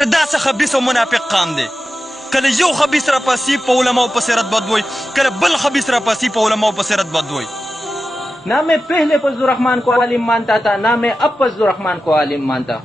دا څه خبیث او منافق قام دی. کله یو خبیث را پاسی په علماء پسې رد بد وای، کله بل خبیث را پاسی په علماء پسې رد بد وای. نہ میں پہلے فضل الرحمان کو عالم مانتا تھا، نہ میں اب فضل الرحمان کو عالم مانتا.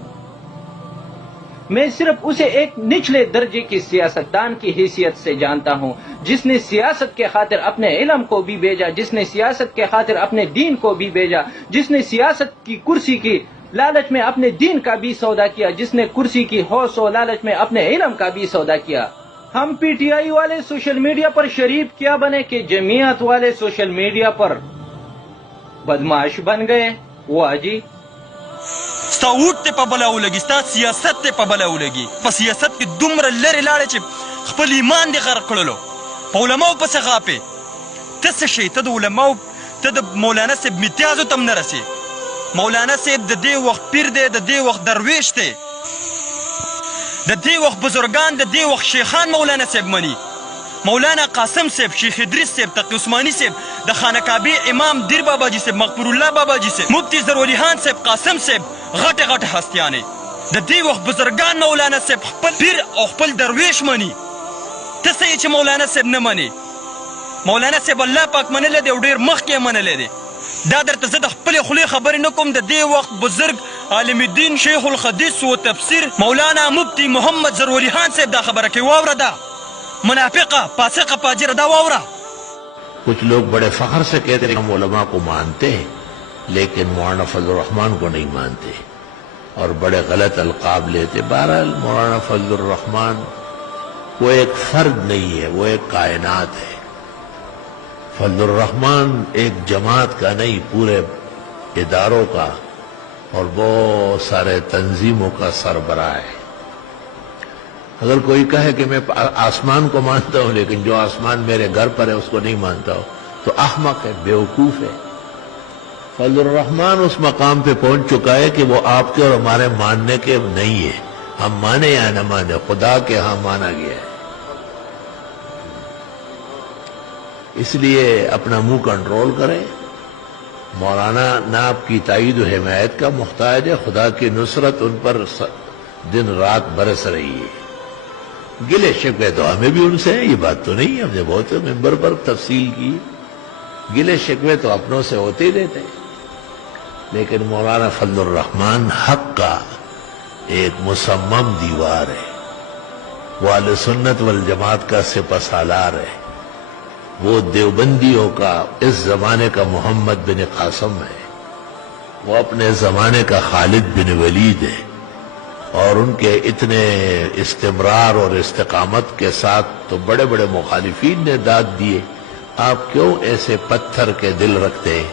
میں صرف اسے ایک نچلے درجے کی سیاستدان کی حیثیت سے جانتا ہوں، جس نے سیاست کے خاطر اپنے علم کو بھی بھیجا، جس نے سیاست کے خاطر اپنے دین کو بھی بھیجا، جس نے سیاست کی کرسی کی لالچ میں اپنے دین کا بھی سودا کیا، جس نے کرسی کی ہوش و لالچ میں اپنے علم کا بھی سودا کیا. ہم پی ٹی آئی والے سوشل میڈیا پر شریف کیا بنے کہ جمعیت والے سوشل میڈیا پر بدمعاش بن گئے. واہ جی، ستا اوټ ته په بله ولګي، ستا سیاست ته په بله ولګي. په سیاست کې دومره لرې لاړې چې خپل ایمان دې غرق کړلو، په علماو پسې غاپې. ته څه شی؟ ته د علماو، ته د مولانا صاحب امتیازو ته هم نه رسې. مولانا صاحب د دې وخت پیر دی، د دې وخت درویش دی، د دې وخت بزرگان، د دې وخت شیخان مولانا صاحب مني. مولانا قاسم صاحب، شیخ ادریس صاحب، تقی عثمانی صاحب، د خانه کعبه امام دیر بابا جی صاحب، مغفور الله بابا جی صاحب، مفتی ضروری خان صاحب، قاسم صاحب، غټه غټه هستیانې. د دې وخت بزرگان مولانا صاحب خپل پیر او خپل درویش مني. ته څه یې چې مولانا صاحب نه منې؟ مولانا صاحب الله پاک منلی دی او ډېر مخکې یې منلی دی. دا درته زه د خپلې خولې خبرې نه کوم. د دې وخت بزرگ عالم الدین شیخ الحدیث و تفسیر مولانا مفتی محمد ضروری خان صاحب دا خبره کوي. واوره دا منافقہ فاسقہ فاجر دا واورا. کچھ لوگ بڑے فخر سے کہتے ہیں ہم علماء کو مانتے ہیں لیکن مولانا فضل الرحمان کو نہیں مانتے اور بڑے غلط القاب لیتے. بہرحال مولانا فضل الرحمان وہ ایک فرد نہیں ہے، وہ ایک کائنات ہے. فضل الرحمان ایک جماعت کا نہیں، پورے اداروں کا اور بہت سارے تنظیموں کا سربراہ ہے. اگر کوئی کہے کہ میں آسمان کو مانتا ہوں لیکن جو آسمان میرے گھر پر ہے اس کو نہیں مانتا ہوں تو احمق ہے، بیوقوف ہے. فضل الرحمان اس مقام پہ پہنچ چکا ہے کہ وہ آپ کے اور ہمارے ماننے کے نہیں ہے. ہم مانے یا نہ مانے، خدا کے ہاں مانا گیا ہے. اس لیے اپنا منہ کنٹرول کریں. مولانا نہ آپ کی تائید و حمایت کا محتاج ہے، خدا کی نصرت ان پر دن رات برس رہی ہے. گلے شکوے تو ہمیں بھی ان سے ہیں، یہ بات تو نہیں ہے، ہم نے بہت ممبر پر تفصیل کی. گلے شکوے تو اپنوں سے ہوتے ہی رہتے ہیں. لیکن مولانا فضل الرحمان حق کا ایک مصمم دیوار ہے. وہ اہل سنت والجماعت کا سپہ سالار ہے. وہ دیوبندیوں کا اس زمانے کا محمد بن قاسم ہے. وہ اپنے زمانے کا خالد بن ولید ہے. اور ان کے اتنے استمرار اور استقامت کے ساتھ تو بڑے بڑے مخالفین نے داد دیے. آپ کیوں ایسے پتھر کے دل رکھتے ہیں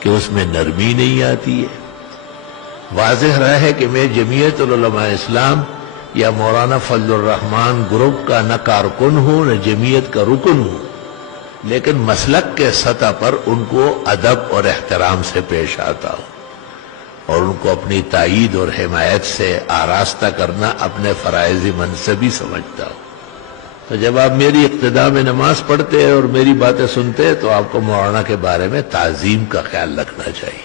کہ اس میں نرمی نہیں آتی ہے؟ واضح رہا ہے کہ میں جمعیت العلماء اسلام یا مولانا فضل الرحمان گروپ کا نہ کارکن ہوں نہ جمعیت کا رکن ہوں، لیکن مسلک کے سطح پر ان کو ادب اور احترام سے پیش آتا ہوں اور ان کو اپنی تائید اور حمایت سے آراستہ کرنا اپنے فرائض منصبی سمجھتا ہوں. تو جب آپ میری اقتداء میں نماز پڑھتے ہیں اور میری باتیں سنتے ہیں تو آپ کو مولانا کے بارے میں تعظیم کا خیال رکھنا چاہیے.